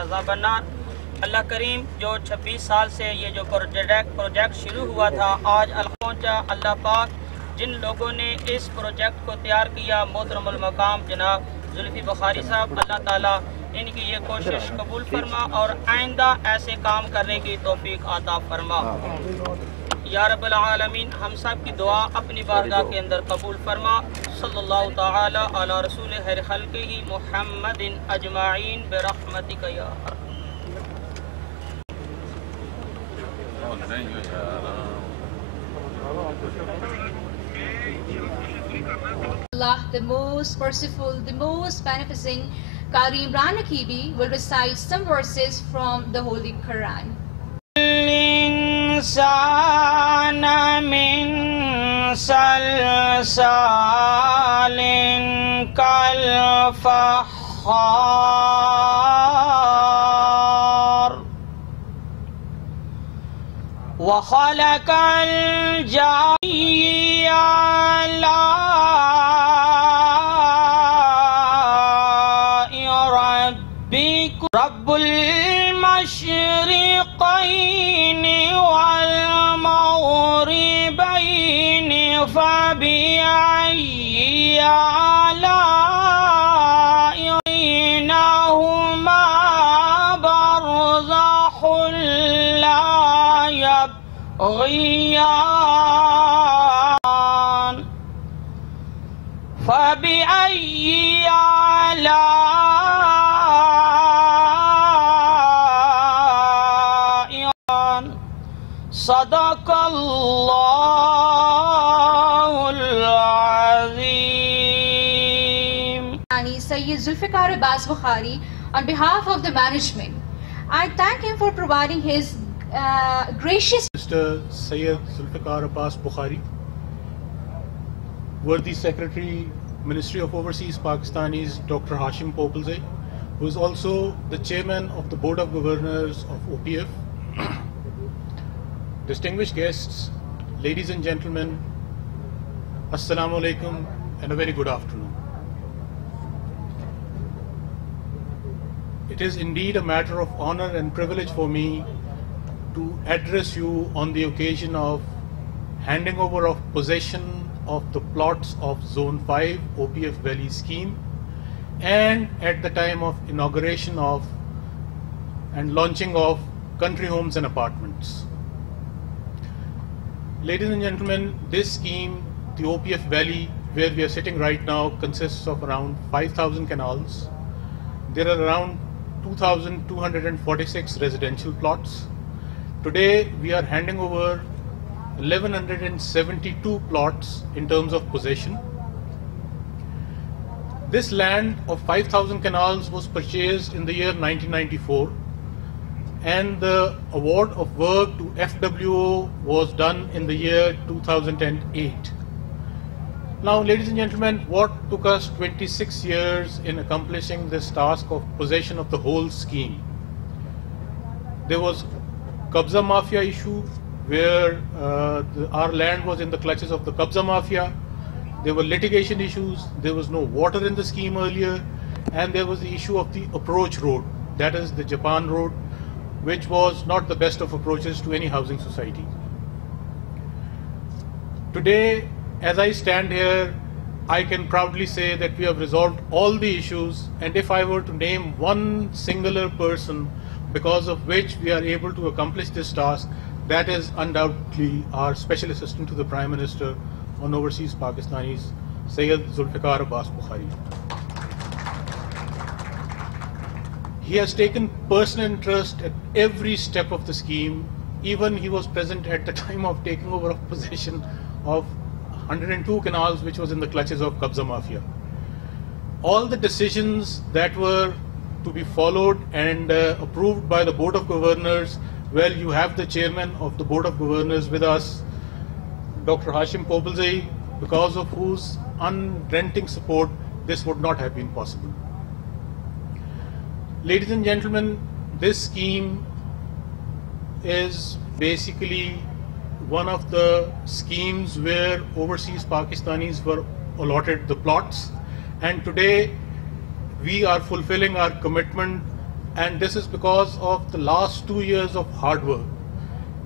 عذاب النار۔ اللہ کریم جو 26 سال سے یہ جو پروجیکٹ شروع ہوا تھا آج پہنچا، اللہ پاک جن لوگوں نے اس پروجیکٹ کو تیار کیا محترم المقام جناب زلفی بخاری صاحب، اللہ تعالیٰ ان کی یہ کوشش قبول فرما اور آئندہ ایسے کام کرنے کی توفیق عطا فرما۔ یا رب العالمین ہم سب کی دعا اپنی بارگاہ کے اندر قبول فرما۔ صلی اللہ تعالی علی رسول خیر خلقہ محمد اجمعین برحمتک یا ارحم۔ Allah, the most merciful, the most beneficent, Qari Imran Aqibi will recite some verses from the Holy Quran. الإنسان من صلصال كالفخار وخلق الجن على ربك رب المشرقين والمغربين فبأي آلاء بينهما برزخ لا يبغيان فبأي آلاء صدق اللہ العظیم۔ Sayyid Zulfikar Abbas Bukhari, on behalf of the management, I thank him for providing his gracious Mr. Sayyid Zulfikar Abbas Bukhari, Worthy Secretary, Ministry of Overseas Pakistanis, Dr. Hashim Popalzai, who is also the Chairman of the Board of Governors of OPF, distinguished guests, ladies and gentlemen, Assalamu alaikum and a very good afternoon. It is indeed a matter of honor and privilege for me to address you on the occasion of handing over of possession of the plots of Zone 5 OPF Valley scheme and at the time of inauguration of and launching of country homes and apartments. Ladies and gentlemen, this scheme, the OPF Valley, where we are sitting right now, consists of around 5,000 canals. There are around 2,246 residential plots. Today we are handing over 1,172 plots in terms of possession. This land of 5,000 canals was purchased in the year 1994 and the award of work to FWO was done in the year 2008. Now, ladies and gentlemen, what took us 26 years in accomplishing this task of possession of the whole scheme? There was Qabza Mafia issue where our land was in the clutches of the Qabza Mafia. There were litigation issues, there was no water in the scheme earlier, and there was the issue of the approach road, that is the Japan road, which was not the best of approaches to any housing society. Today, as I stand here, I can proudly say that we have resolved all the issues, and if I were to name one singular person because of which we are able to accomplish this task, that is undoubtedly our Special Assistant to the Prime Minister on Overseas Pakistanis, Sayyid Zulfikar Abbas Bukhari. He has taken personal interest at every step of the scheme. Even he was present at the time of taking over of possession of 102 canals, which was in the clutches of Qabza Mafia. All the decisions that were to be followed and approved by the Board of Governors, well, you have the Chairman of the Board of Governors with us, Dr. Hashim Popalzai, because of whose unrelenting support this would not have been possible. Ladies and gentlemen, this scheme is basically one of the schemes where overseas Pakistanis were allotted the plots, and today we are fulfilling our commitment and this is because of the last 2 years of hard work.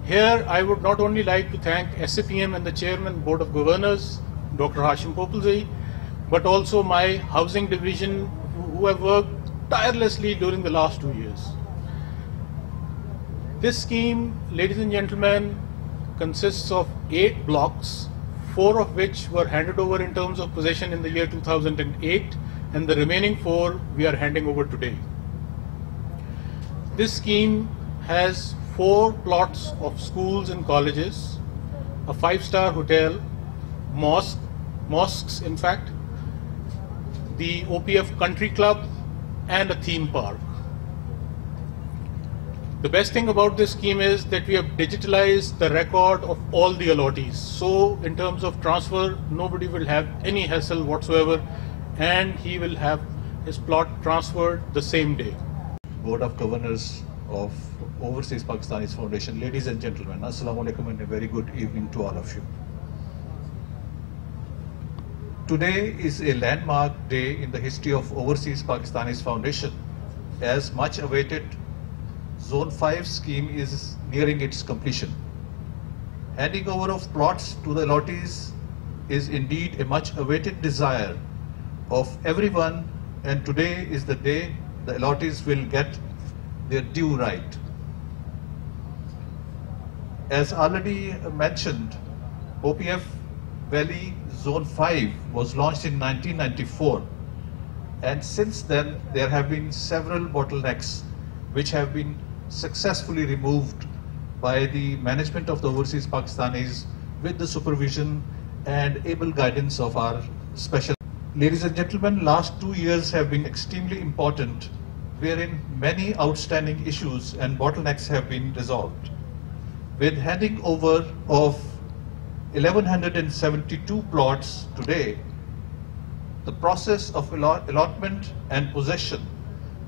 Here, I would not only like to thank SCPM and the Chairman Board of Governors, Dr. Hashim Popelzai, but also my housing division who have worked tirelessly during the last 2 years. This scheme, ladies and gentlemen, consists of 8 blocks, 4 of which were handed over in terms of possession in the year 2008, and the remaining 4 we are handing over today. This scheme has 4 plots of schools and colleges, a 5-star hotel, mosques in fact, the OPF Country Club, and a theme park. The best thing about this scheme is that we have digitalized the record of all the allottees. So in terms of transfer, nobody will have any hassle whatsoever, and he will have his plot transferred the same day. Board of Governors of Overseas Pakistanis Foundation, ladies and gentlemen, Assalamu alaikum and a very good evening to all of you. Today is a landmark day in the history of Overseas Pakistanis Foundation, as much awaited Zone 5 scheme is nearing its completion. Handing over of plots to the allottees is indeed a much awaited desire of everyone, and today is the day the allottees will get their due right. As already mentioned, OPF Valley Zone 5 was launched in 1994, and since then there have been several bottlenecks which have been successfully removed by the management of the Overseas Pakistanis with the supervision and able guidance of our special. Ladies and gentlemen, last 2 years have been extremely important, wherein many outstanding issues and bottlenecks have been resolved. With handing over of 1172 plots today, the process of allotment and possession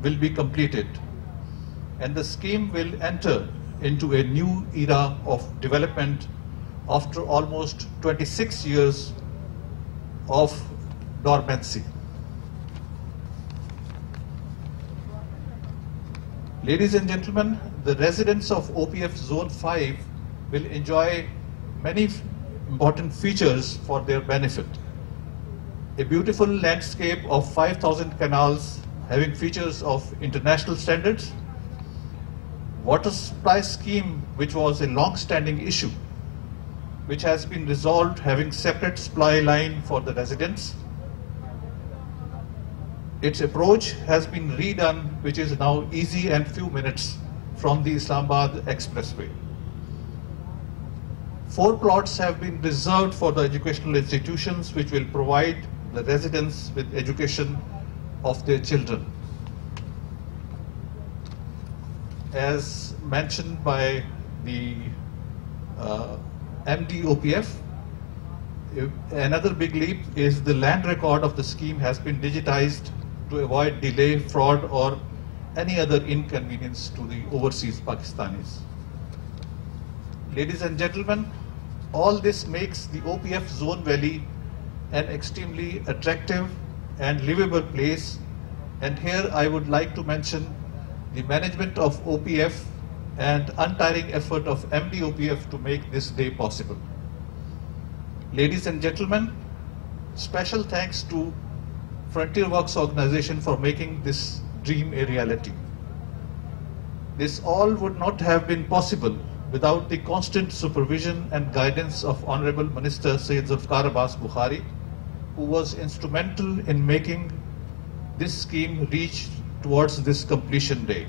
will be completed, and the scheme will enter into a new era of development after almost 26 years of dormancy. Ladies and gentlemen, the residents of OPF Zone 5 will enjoy many important features for their benefit. A beautiful landscape of 5,000 canals having features of international standards, water supply scheme which was a long-standing issue, which has been resolved having separate supply line for the residents. Its approach has been redone, which is now easy and few minutes from the Islamabad Expressway. 4 plots have been reserved for the educational institutions which will provide the residents with education of their children. As mentioned by the MD OPF, another big leap is the land record of the scheme has been digitized to avoid delay, fraud, or any other inconvenience to the overseas Pakistanis. Ladies and gentlemen, all this makes the OPF Zone Valley an extremely attractive and livable place, and here I would like to mention the management of OPF and untiring effort of MD OPF to make this day possible. Ladies and gentlemen, special thanks to Frontier Works organization for making this dream a reality. This all would not have been possible without the constant supervision and guidance of Honorable Minister Syed Zulfikar Abbas Bukhari, who was instrumental in making this scheme reach towards this completion day.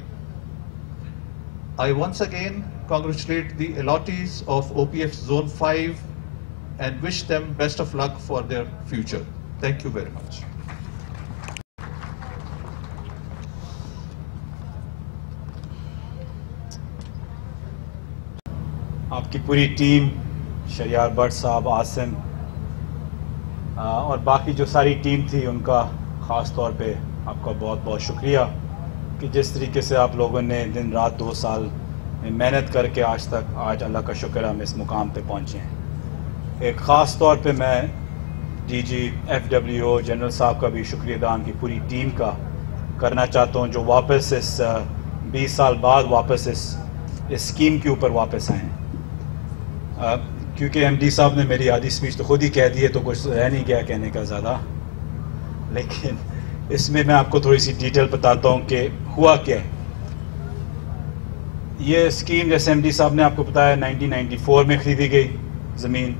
I once again congratulate the allottees of OPF Zone 5 and wish them best of luck for their future. Thank you very much. आपकी पूरी टीम, शरियार भट्ट साहब, आसिम और बाकी जो सारी टीम थी, उनका ख़ास तौर पे आपका बहुत बहुत शुक्रिया कि जिस तरीके से आप लोगों ने दिन रात 2 साल में मेहनत करके आज अल्लाह का शुक्र हम इस मुकाम पे पहुँचे हैं। एक ख़ास तौर पे मैं DG FWO जनरल साहब का भी शुक्रिया अदा उनकी पूरी टीम का करना चाहता हूँ, जो वापस इस 20 سال بعد واپس اس اسکیم کے اوپر واپس آئے ہیں. کیونکہ ایم ڈی صاحب نے میری آدھی اسپیچ تو خود ہی کہہ دی ہے تو کچھ رہ نہیں گیا کہنے کا زیادہ, لیکن اس میں آپ کو تھوڑی سی ڈیٹیل بتاتا ہوں کہ ہوا کیا ہے. یہ اسکیم جیسے ایم ڈی صاحب نے آپ کو بتایا 1994 میں خریدی گئی زمین.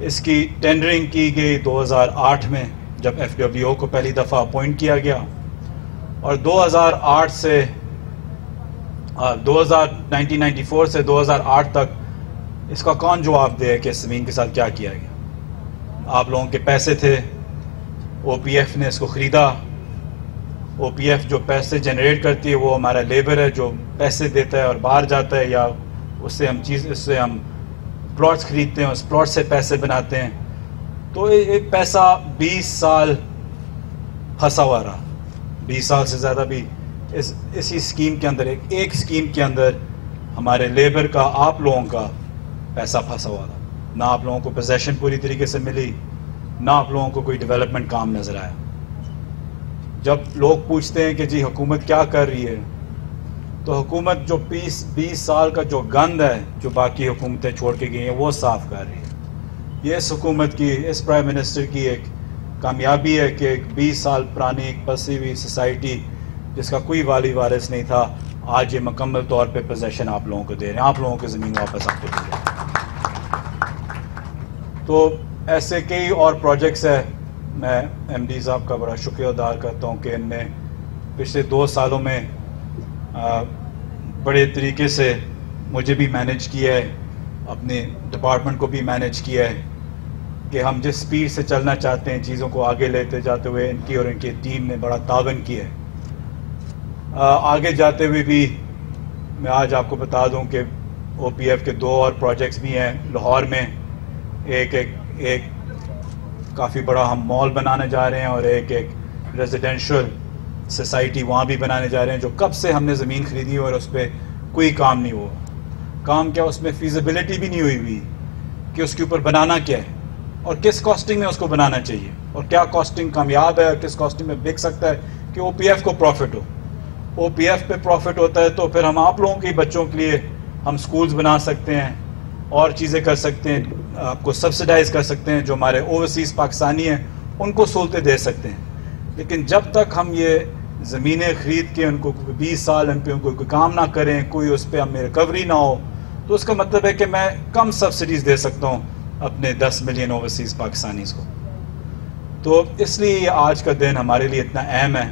اس کی ٹینڈرنگ کی گئی 2008 میں جب ایف ڈبلیو کو پہلی دفعہ اپوائنٹ کیا گیا, اور 1994 سے 2008 تک اس کا کون جواب دے کہ اس زمین کے ساتھ کیا کیا گیا. آپ لوگوں کے پیسے تھے, او پی ایف نے اس کو خریدا. او پی ایف جو پیسے جنریٹ کرتی ہے وہ ہمارا لیبر ہے جو پیسے دیتا ہے اور باہر جاتا ہے, یا اس سے ہم پلاٹس خریدتے ہیں, اس پلاٹ سے پیسے بناتے ہیں. تو یہ پیسہ 20 سال پھنسا ہوا رہا, 20 سال سے زیادہ بھی اسی اسکیم کے اندر, ایک اسکیم کے اندر ہمارے لیبر کا, آپ لوگوں کا پیسہ پھنسا ہوا رہا. نہ آپ لوگوں کو پوزیشن پوری طریقے سے ملی, نہ آپ لوگوں کو کوئی ڈیولپمنٹ کام نظر آیا. جب لوگ پوچھتے ہیں کہ جی حکومت کیا کر رہی ہے, تو حکومت جو 20 سال کا جو گند ہے جو باقی حکومتیں چھوڑ کے گئی ہیں وہ صاف کر رہی ہے. یہ اس حکومت کی, اس پرائم منسٹر کی ایک کامیابی ہے کہ ایک 20 سال پرانی ایک پسی ہوئی سوسائٹی جس کا کوئی والی وارث نہیں تھا, آج یہ مکمل طور پہ پوزیشن آپ لوگوں کو دے رہے ہیں, آپ لوگوں کی زمین واپس آپ کو دے رہے ہیں. تو ایسے کئی اور پروجیکٹس ہیں. میں ایم ڈی صاحب کا بڑا شکریہ ادا کرتا ہوں کہ ان نے پچھلے 2 سالوں میں بڑے طریقے سے مجھے بھی مینج کیا ہے, اپنے ڈپارٹمنٹ کو بھی مینج کیا ہے کہ ہم جس سپیڈ سے چلنا چاہتے ہیں چیزوں کو آگے لیتے جاتے ہوئے ان کی اور ان کی ٹیم نے بڑا تعاون کیا ہے. آگے جاتے ہوئے بھی میں آج آپ کو بتا دوں کہ او پی ایف کے 2 اور پروجیکٹس بھی ہیں. لاہور میں ایک کافی بڑا ہم مال بنانے جا رہے ہیں, اور ایک ریزیڈینشل سوسائٹی وہاں بھی بنانے جا رہے ہیں, جو کب سے ہم نے زمین خریدی اور اس پہ کوئی کام نہیں ہوا. کام کیا, اس میں فیزیبلٹی بھی نہیں ہوئی کہ اس کے اوپر بنانا کیا ہے اور کس کاسٹنگ میں اس کو بنانا چاہیے, اور کیا کاسٹنگ کامیاب ہے اور کس کاسٹنگ میں بک سکتا ہے کہ او پی ایف کو پروفٹ ہو. او پی ایف پہ پروفٹ ہوتا ہے تو پھر ہم آپ لوگوں کے بچوں کے لیے ہم سکولز بنا سکتے ہیں اور چیزیں کر سکتے ہیں, آپ کو سبسڈائز کر سکتے ہیں, جو ہمارے اوورسیز پاکستانی ہیں ان کو سہولتیں دے سکتے ہیں. لیکن جب تک ہم یہ زمینیں خرید کے ان کو 20 سال ان پہ کوئی کام نہ کریں, کوئی اس پہ ہمیں ریکوری نہ ہو, تو اس کا مطلب ہے کہ میں کم سبسڈیز دے سکتا ہوں اپنے 10 ملین اوورسیز پاکستانیز کو. تو اس لیے یہ آج کا دن ہمارے لیے اتنا اہم ہے,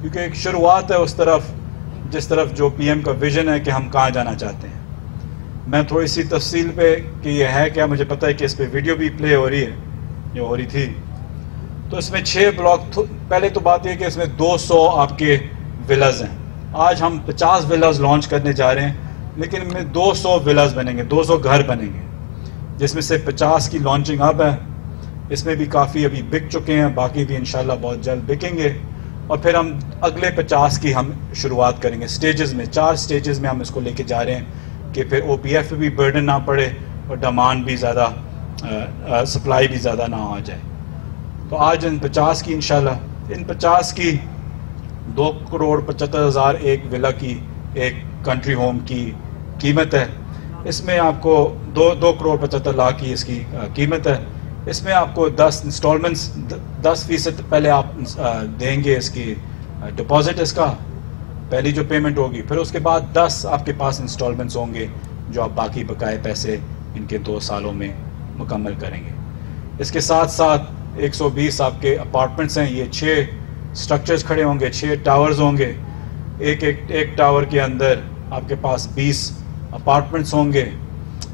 کیونکہ ایک شروعات ہے اس طرف جس طرف جو پی ایم کا ویژن ہے کہ ہم کہاں جانا چاہتے ہیں. میں تھوڑی سی تفصیل پہ کہ یہ ہے کیا, مجھے پتہ ہے کہ اس پہ ویڈیو بھی پلے ہو رہی ہے, جو ہو رہی تھی. تو اس میں 6 بلاک, پہلے تو بات یہ کہ اس میں 200 آپ کے ولاز ہیں. آج ہم 50 ولاز لانچ کرنے جا رہے ہیں, لیکن ان میں 200 ولاز بنیں گے, 200 گھر بنیں گے, جس میں سے 50 کی لانچنگ اب ہے. اس میں بھی کافی ابھی بک چکے ہیں, باقی بھی انشاءاللہ بہت جلد بکیں گے, اور پھر ہم اگلے 50 کی ہم شروعات کریں گے سٹیجز میں. 4 سٹیجز میں ہم اس کو لے کے جا رہے ہیں کہ پھر او پی ایف پہ بھی برڈن نہ پڑے اور ڈیمانڈ بھی زیادہ, سپلائی بھی زیادہ نہ آ جائے. تو آج ان 50 کی انشاءاللہ, ان 50 کی 2,75,000 ایک ولا کی, ایک کنٹری ہوم کی قیمت ہے. اس میں آپ کو 2,75,00,000 کی اس کی قیمت ہے. اس میں آپ کو 10 انسٹالمنٹس 10% پہلے آپ دیں گے اس کی ڈپازٹ, اس کا پہلی جو پیمنٹ ہوگی, پھر اس کے بعد 10 آپ کے پاس انسٹالمنٹس ہوں گے جو آپ باقی بقائے پیسے ان کے 2 سالوں میں مکمل کریں گے. اس کے ساتھ ساتھ 120 آپ کے اپارٹمنٹس ہیں. یہ 6 سٹرکچرز کھڑے ہوں گے, 6 ٹاورز ہوں گے. ایک ٹاور کے اندر آپ کے پاس 20 اپارٹمنٹس ہوں گے.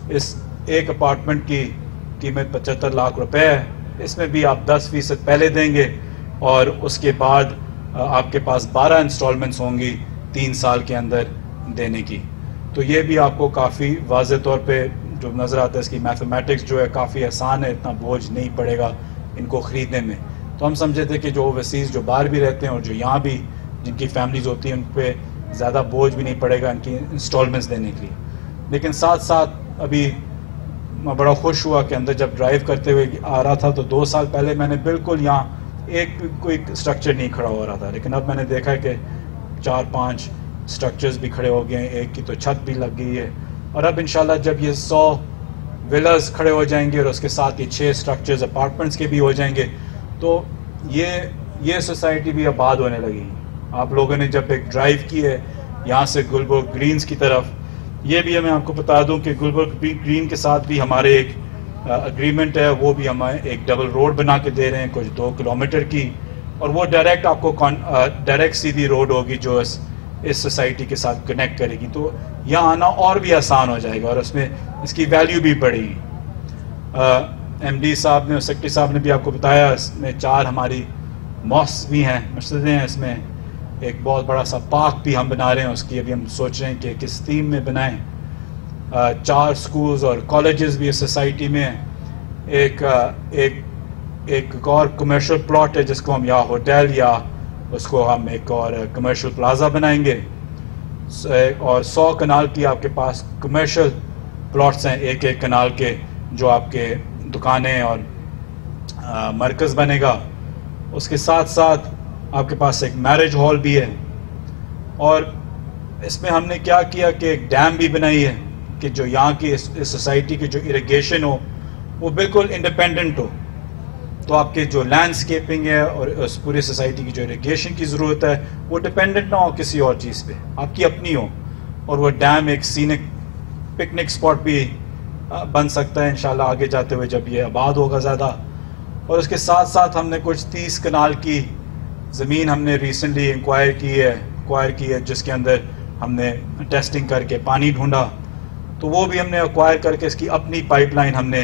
اس ایک اپارٹمنٹ کی قیمت 75 لاکھ روپے ہے. اس میں بھی آپ 10% پہلے دیں گے, اور اس کے بعد آپ کے پاس 12 انسٹالمنٹس ہوں گی 3 سال کے اندر دینے کی. تو یہ بھی آپ کو کافی واضح طور پہ جو نظر آتا ہے, اس کی میتھمیٹکس جو ہے کافی آسان ہے, اتنا بوجھ نہیں پڑے گا ان کو خریدنے میں. تو ہم سمجھے تھے کہ جو اوورسیز جو باہر بھی رہتے ہیں اور جو یہاں بھی جن کی فیملیز ہوتی ہیں ان پہ زیادہ بوجھ بھی نہیں پڑے گا ان کی انسٹالمنٹس دینے کے لیے. لیکن ساتھ ساتھ ابھی میں بڑا خوش ہوا کہ اندر جب ڈرائیو کرتے ہوئے آ رہا تھا تو 2 سال پہلے میں نے بالکل کوئی اسٹرکچر نہیں کھڑا ہو رہا تھا, لیکن اب میں نے دیکھا ہے کہ 4-5 سٹرکچرز بھی کھڑے ہو گئے ہیں, ایک کی تو چھت بھی لگ گئی ہے, اور اب انشاءاللہ جب یہ 100 ویلرز کھڑے ہو جائیں گے اور اس کے ساتھ یہ 6 سٹرکچرز اپارٹمنٹس کے بھی ہو جائیں گے, تو یہ سوسائٹی بھی آباد ہونے لگی. آپ لوگوں نے جب ایک ڈرائیو کی ہے یہاں سے گلبرگ گرینز کی طرف, یہ بھی میں آپ کو بتا دوں کہ گلبرگ گرین کے ساتھ بھی ہمارے ایک اگریمنٹ ہے, وہ بھی ہمیں ایک ڈبل روڈ بنا کے دے رہے ہیں کچھ 2 کلومیٹر کی, اور وہ ڈائریکٹ آپ کو ڈائریکٹ سیدھی روڈ ہوگی جو اس سوسائٹی کے ساتھ کنیکٹ کرے گی, تو یہاں آنا اور بھی آسان ہو جائے گا اور اس میں اس کی ویلیو بھی بڑھے گی. ایم ڈی صاحب نے اور سیکرٹری صاحب نے بھی آپ کو بتایا اس میں 4 ہماری ماسک بھی ہیں, مسجدیں ہیں, اس میں ایک بہت بڑا سا پارک بھی ہم بنا رہے ہیں, اس کی ابھی ہم سوچ رہے ہیں کہ کس تھیم میں بنائیں. 4 سکولز اور کالجز بھی اس سوسائٹی میں ہیں. ایک اور کمرشل پلاٹ ہے جس کو ہم یا ہوٹل یا اس کو ہم ایک اور کمرشل پلازا بنائیں گے, اور 100 کنال کی آپ کے پاس کمرشل پلاٹس ہیں ایک کنال کے, جو آپ کے دکانیں اور مرکز بنے گا. اس کے ساتھ ساتھ آپ کے پاس ایک میرج ہال بھی ہے, اور اس میں ہم نے کیا کیا کہ ایک ڈیم بھی بنائی ہے کہ جو یہاں کی اس سوسائٹی کی جو اریگیشن ہو وہ بالکل انڈیپینڈنٹ ہو, تو آپ کے جو لینڈسکیپنگ ہے اور اس پوری سوسائٹی کی جو اریگیشن کی ضرورت ہے وہ ڈیپینڈنٹ نہ ہو کسی اور چیز پہ, آپ کی اپنی ہو. اور وہ ڈیم ایک سینک پکنک سپاٹ بھی بن سکتا ہے انشاءاللہ آگے جاتے ہوئے جب یہ آباد ہوگا زیادہ. اور اس کے ساتھ ساتھ ہم نے کچھ 30 کنال کی زمین ہم نے ریسنٹلی انکوائر کی ہے جس کے اندر ہم نے ٹیسٹنگ کر کے پانی ڈھونڈا, تو وہ بھی ہم نے ایکوائر کر کے اس کی اپنی پائپ لائن ہم نے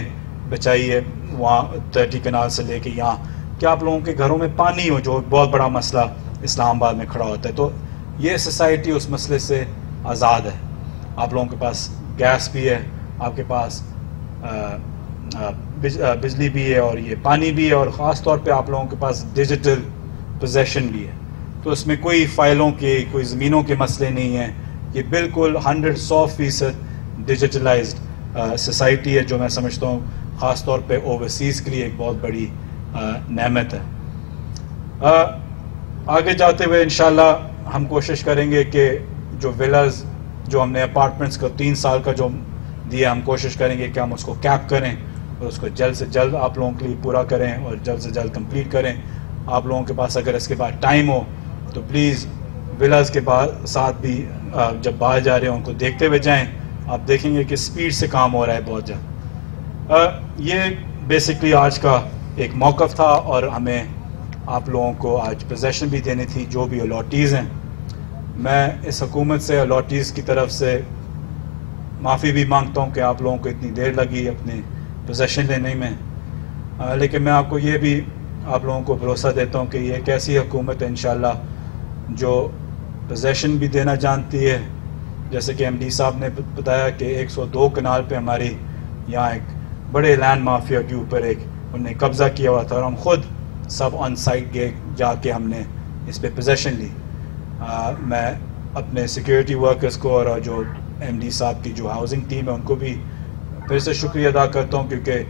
بچائی ہے وہاں 30 کنال سے لے کے یہاں, کہ آپ لوگوں کے گھروں میں پانی ہو, جو بہت بڑا مسئلہ اسلام آباد میں کھڑا ہوتا ہے. تو یہ سوسائٹی اس مسئلے سے آزاد ہے. آپ لوگوں کے پاس گیس بھی ہے, آپ کے پاس بجلی بھی ہے, اور یہ پانی بھی ہے, اور خاص طور پہ آپ لوگوں کے پاس ڈیجیٹل پوزیشن بھی ہے. تو اس میں کوئی فائلوں کے کوئی زمینوں کے مسئلے نہیں ہیں, یہ بالکل 100% ڈیجیٹلائزڈ سوسائٹی ہے, جو میں سمجھتا ہوں خاص طور پہ اوورسیز کے لیے ایک بہت بڑی نعمت ہے. آگے جاتے ہوئے انشاءاللہ ہم کوشش کریں گے کہ جو ویلاز جو ہم نے اپارٹمنٹس کو 3 سال کا جو دیا, ہم کوشش کریں گے کہ ہم اس کو کیپ کریں اور اس کو جلد سے جلد آپ لوگوں کے لیے پورا کریں اور جلد سے جلد کمپلیٹ کریں. آپ لوگوں کے پاس اگر اس کے بعد ٹائم ہو تو پلیز ویلاز کے ساتھ بھی جب باہر جا رہے ہوں ان کو دیکھتے ہوئے جائیں, آپ دیکھیں گے کہ سپیڈ سے کام ہو رہا ہے بہت جلد. یہ بیسکلی آج کا ایک موقف تھا, اور ہمیں آپ لوگوں کو آج پوزیشن بھی دینی تھی جو بھی الاٹیز ہیں. میں اس حکومت سے الاٹیز کی طرف سے معافی بھی مانگتا ہوں کہ آپ لوگوں کو اتنی دیر لگی اپنے پوزیشن لینے میں, لیکن میں آپ کو یہ بھی آپ لوگوں کو بھروسہ دیتا ہوں کہ یہ ایک ایسی حکومت ہے انشاءاللہ جو پوزیشن بھی دینا جانتی ہے. جیسے کہ ایم ڈی صاحب نے بتایا کہ 102 کنال پہ ہماری یہاں ایک بڑے لینڈ مافیا کے اوپر انہوں نے قبضہ کیا ہوا تھا, اور ہم خود سب آن سائٹ گئے جا کے ہم نے اس پہ پوزیشن لی. میں اپنے سیکیورٹی ورکرز کو اور جو ایم ڈی صاحب کی جو ہاؤسنگ ٹیم ہے ان کو بھی پھر سے شکریہ ادا کرتا ہوں, کیونکہ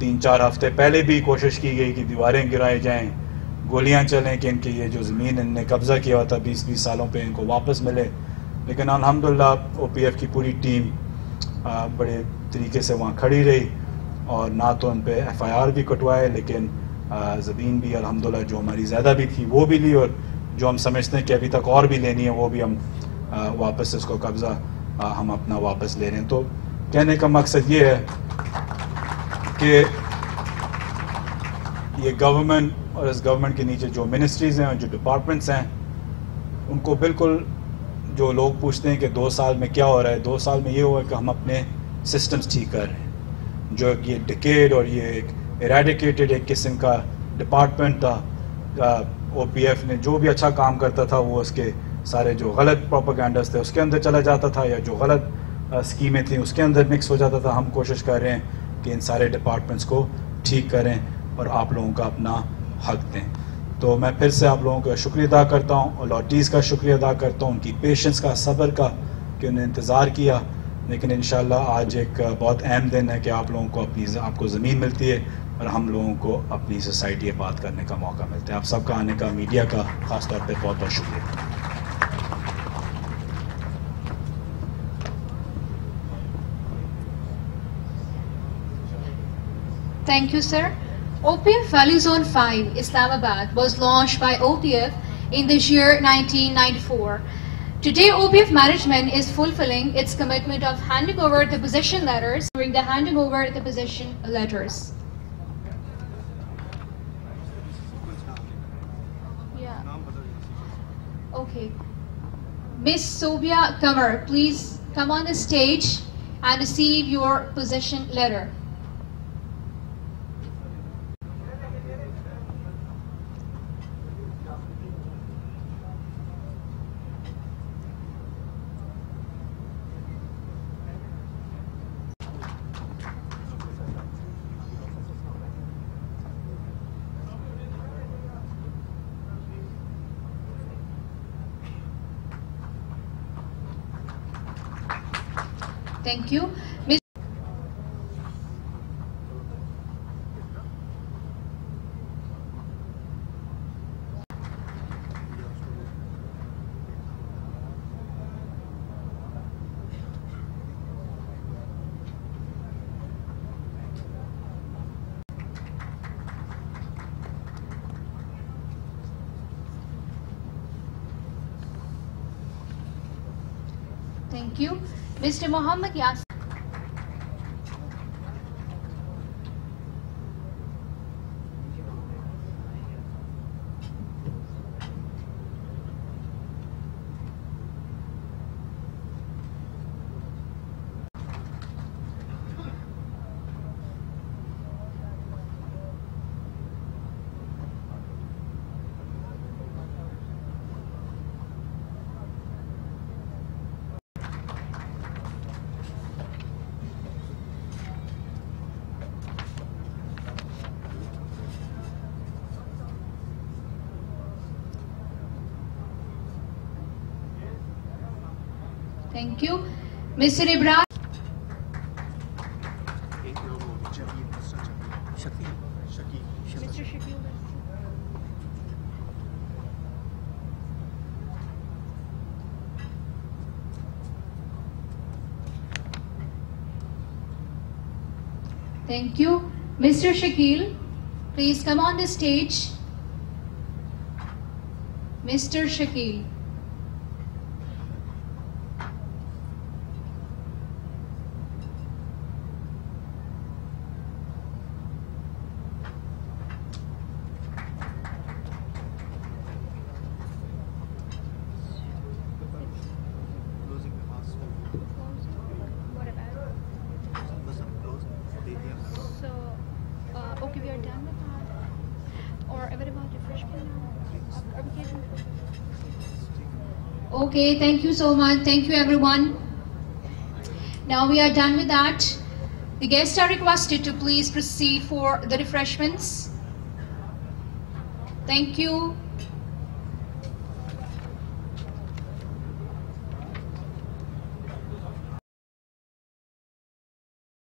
3-4 ہفتے پہلے بھی کوشش کی گئی کہ دیواریں گرائے جائیں, گولیاں چلیں کہ ان کی یہ جو زمین ان نے قبضہ کیا ہوا تھا 20 سالوں پہ ان کو واپس ملے. لیکن الحمدللہ او پی ایف کی پوری ٹیم بڑے طریقے سے وہاں کھڑی رہی, اور نہ تو ان پہ ایف آئی آر بھی کٹوائے لیکن زمین بھی الحمدللہ جو ہماری زیادہ بھی تھی وہ بھی لی, اور جو ہم سمجھتے ہیں کہ ابھی تک اور بھی لینی ہے وہ بھی ہم واپس اس کو قبضہ ہم اپنا واپس لے رہے ہیں. تو کہنے کا مقصد یہ ہے کہ یہ گورنمنٹ اور اس گورنمنٹ کے نیچے جو منسٹریز ہیں اور جو ڈپارٹمنٹس ہیں ان کو بالکل جو لوگ پوچھتے ہیں کہ 2 سال میں کیا ہو رہا ہے, 2 سال میں یہ ہوا کہ ہم اپنے سسٹمز ٹھیک کر رہے ہیں. جو یہ ڈکیڈ اور یہ ایک ایریڈیکیٹڈ ایک قسم کا ڈپارٹمنٹ تھا, او پی ایف نے جو بھی اچھا کام کرتا تھا وہ اس کے سارے جو غلط پروپیگنڈاز تھے اس کے اندر چلا جاتا تھا, یا جو غلط اسکیمیں تھیں اس کے اندر مکس ہو جاتا تھا. ہم کوشش کر رہے ہیں کہ ان سارے ڈپارٹمنٹس کو ٹھیک کریں اور آپ لوگوں کا اپنا حق دیں. تو میں پھر سے آپ لوگوں کا شکریہ ادا کرتا ہوں, الاٹیز کا شکریہ ادا کرتا ہوں, ان کی پیشنس کا, صبر کا, کہ انہیں انتظار کیا. لیکن انشاءاللہ آج ایک بہت اہم دن ہے کہ آپ لوگوں کو آپ کو زمین ملتی ہے اور ہم لوگوں کو اپنی سوسائٹی آباد کرنے کا موقع ملتا ہے. آپ سب کا آنے کا, میڈیا کا خاص طور پہ بہت بہت شکریہ. Thank you, sir. OPF Valley Zone 5, Islamabad, was launched by OPF in the year 1994. Today, OPF management is fulfilling its commitment of handing over the position letters during the handing over the position letters. Yeah. Okay. Miss Sobia Kamar, please come on the stage and receive your position letter. Thank you. Miss Thank you. Mr. Muhammad Yasir. Thank you. Mr. Ibrahim. Thank you. Mr. Shakil, please come on the stage. Mr. Shakil. Okay, we are done with that. Or available refreshment now. Okay, thank you so much. Thank you, everyone. Now we are done with that. The guests are requested to please proceed for the refreshments. Thank you.